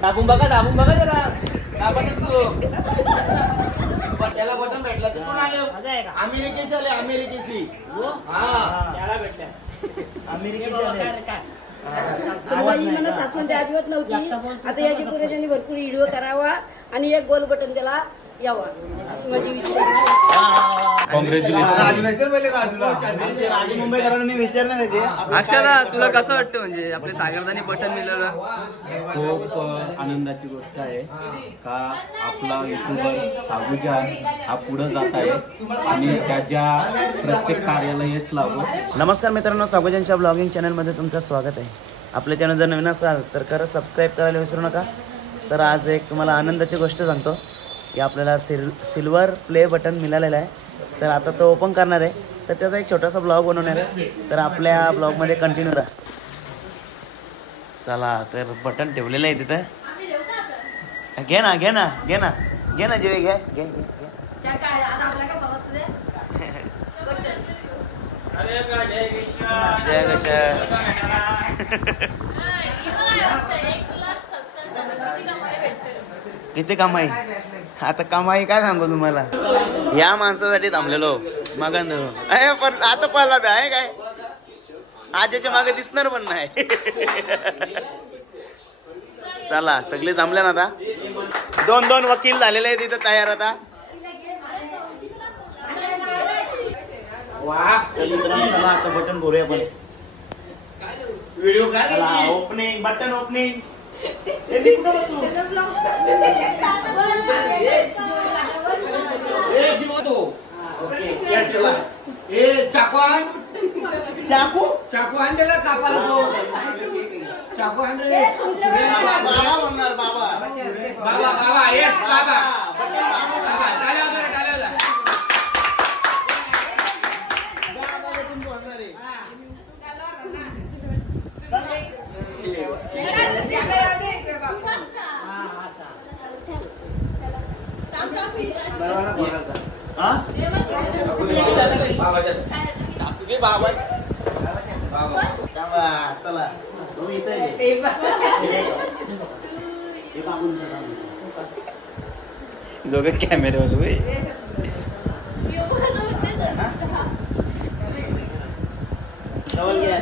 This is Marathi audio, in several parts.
दाबून बघा त्याला दाबतच तू त्याला बटन भेटला कुठून आले अमेरिकेशी आले अमेरिकेशी त्याला भेटल्या मला सासवंती अजिबात नव्हती. आता याची पुरेशांनी भरपूर व्हिडिओ करावा आणि एक गोल बटन त्याला यावा अशी माझी इच्छा. अक्षदा तुला कसं वाटतं म्हणजे आपल्या सागरदानी बटन मिळालं? खूप आनंदाची गोष्ट आहे का आपला युट्यूबर सागुजान हा पुढे जात आहे आणि त्याच्या प्रत्येक कार्याला यश लावो. नमस्कार मित्रांनो, सागुजानच्या ब्लॉगिंग चॅनलमध्ये तुमचं स्वागत आहे. आपल्या चॅनल जर नवीन असाल तर खरंच सबस्क्राईब करायला विसरू नका. तर आज एक तुम्हाला आनंदाची गोष्ट सांगतो की आपल्याला सिल्वर प्ले बटन मिळालेलं आहे. तर आता तो ओपन करणार आहे, तर त्याचा एक छोटासा ब्लॉग बनवणार आहे. तर आपल्या ब्लॉगमध्ये कंटिन्यू राहा. चला, तर बटन ठेवलेलं आहे तिथं. घे ना जेवे घे. जय कशा किती कमाई? आता कमाई काय सांगू तुम्हाला, या माणसासाठी थांबलेलो मागं पण आता पळला आहे काय आजच्या मागे दिसणार पण नाही. चला, सगळे थांबले ना. आता दोन वकील झालेले आहेत तिथं तयार. आता चला आता बटन भरूया आपण. व्हिडिओ काय ओपनिंग बटन ओपनिंग चाकू आण त्याला कापाला चाकू आण रे. बाबा म्हणणार बाबा येस बाबा टाळ्या चला दोघे कॅमेरे वाले जवळ घ्या.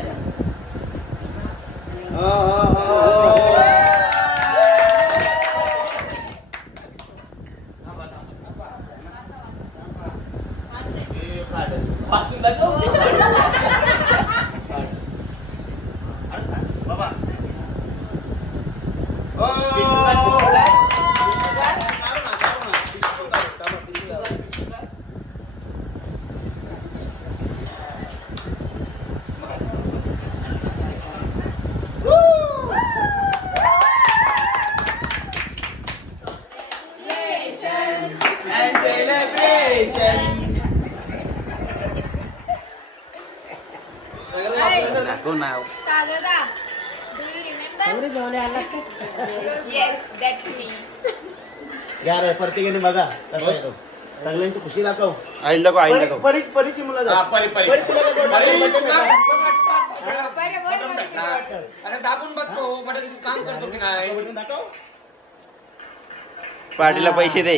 यार प्रत्येकाने बघा कसं आहे तो. सगळ्यांची खुशी दाखव. आई दाखव परीची मुलं दाबून बघतो काम करतो की नाही. दाखव. पार्टीला पैसे दे.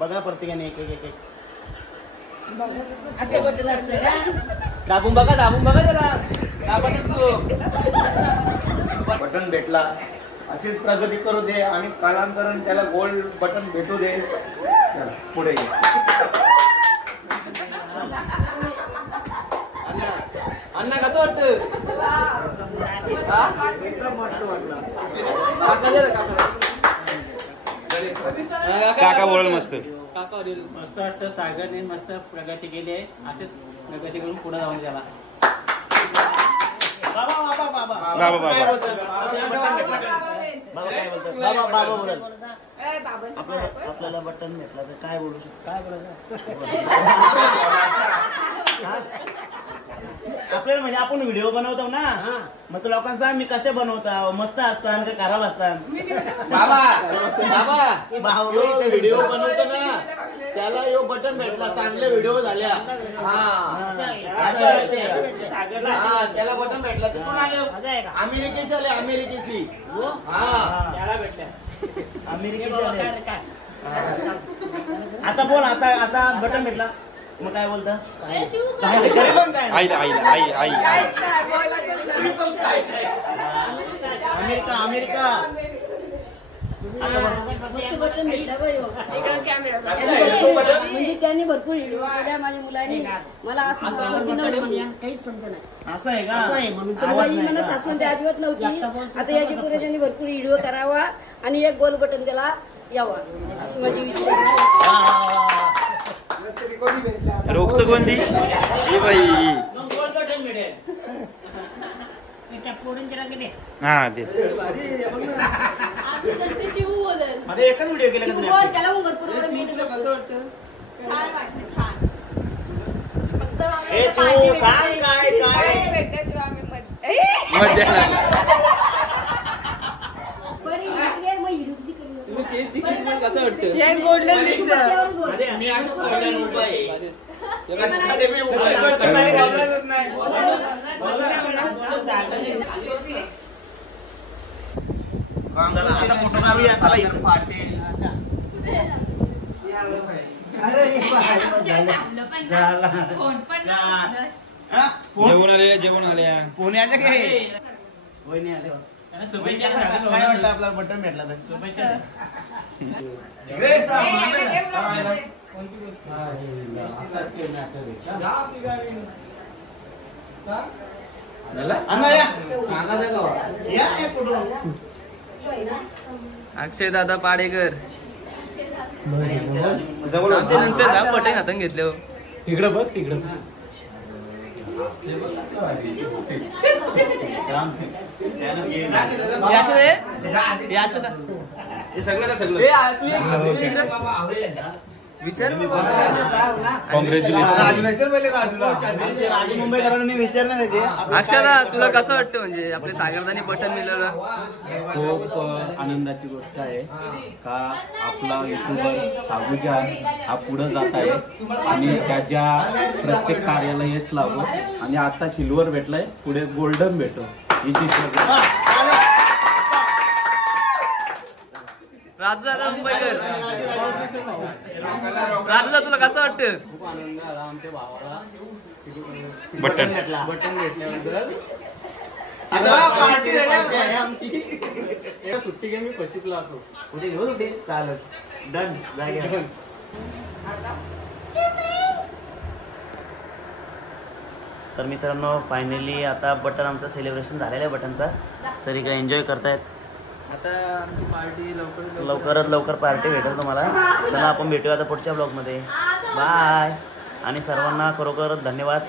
बघा प्रत्येकाने एक दाबून बघा त्याला दाबतच तू बटन भेटला. अशीच प्रगती करू दे आणि कालांतराने त्याला गोल्ड बटन भेटू दे. पुढे अण्णा कसं वाटतं? एकदम मस्त वाटलं. काका बोल मस्त. मस्त वाटतं. सागरने मस्त प्रगती केली आहे. असेच प्रगती करून पुढे जाऊन त्याला आपल्याला बटन भेटला तर काय बोलू शकतो? काय बोलायचं? आपल्याला म्हणजे आपण व्हिडिओ बनवतो ना, मग तो लोकांना सांग मी कसे बनवता, मस्त असतात का खराब असतात. बाबा व्हिडिओ बनवतो ना त्याला यो बटन भेटला, चांगले व्हिडिओ झाल्या. त्याला बटन भेटला. कुठून आले? अमेरिकेशी आले, अमेरिकेशी. त्याला भेटल्या अमेरिकेशी आले. आता बोल, आता बटन भेटला मग काय बोलता? अमेरिका मस्त बटन भेटलं बा ह्यो. म्हणजे त्यांनी भरपूर व्हिडिओ केल्या माझ्या मुलांनी. मला असं असं आहे का? माझी मला सासवण अजिबात नव्हती. आता याच्या पुढे त्यांनी भरपूर व्हिडिओ करावा आणि एक गोल बटन त्याला यावा अशी माझी इच्छा आहे. रोखतो कोणती हे बाई? गोल बटन भेटेल. हा ते मध्ये एकच व्हिडिओ केला का तुम्ही? बोल, त्याला मग भरपूर वेळा मेहनत असते. ए चिऊ, सांग काय काय मध्याला बरं, इकडे मग हिडूची करू. कसं वाटतं? मी असं कोरड्यानं उभा आहे. मध्ये मी उभा आहे. आता मोठं गावी असायला इथं. जेवण आल्या पुण्याच्या काय वहिनी आले. काय वाटतं आपल्याला बटन भेटला तर? अक्षय दादा पाडेकर नंतर पटेल हातात घेतले. तिकडं बघ, तिकडं मुंबईकरांना मी विचारणार आहे ते. अक्षदा तुला कसं वाटतं म्हणजे आपल्या सागरदानी बटन मिळवलं? खूप आनंदाची गोष्ट आहे का आपला युट्यूबर साबूजा हा पुढे जात आहे आणि त्याच्या प्रत्येक कार्याला यश लावो आणि आता सिल्वर भेटलाय, पुढे गोल्डन भेटो हिची राजू दादा मुंबईकर. राजू दादा तुला कसं वाटतं? खूप आनंद झाला आमच्या भावाला. बटन बटन भेटल्यानंतर आता पार्टी झाली आहे आमची. सुट्टी घे, मी पशिपला असो. कुठे घेऊ कुठे चालत डन जागे. तर मित्रांनो फायनली आता बटन आमचं सेलिब्रेशन झालेलं आहे बटनचा. तरी काय एन्जॉय करतायत. आता आमची पार्टी लवकरात लवकर पार्टी भेटेल तुम्हाला. चला आपण भेटूया आता पुढच्या ब्लॉगमध्ये. बाय आणि सर्वांना खरोखर धन्यवाद.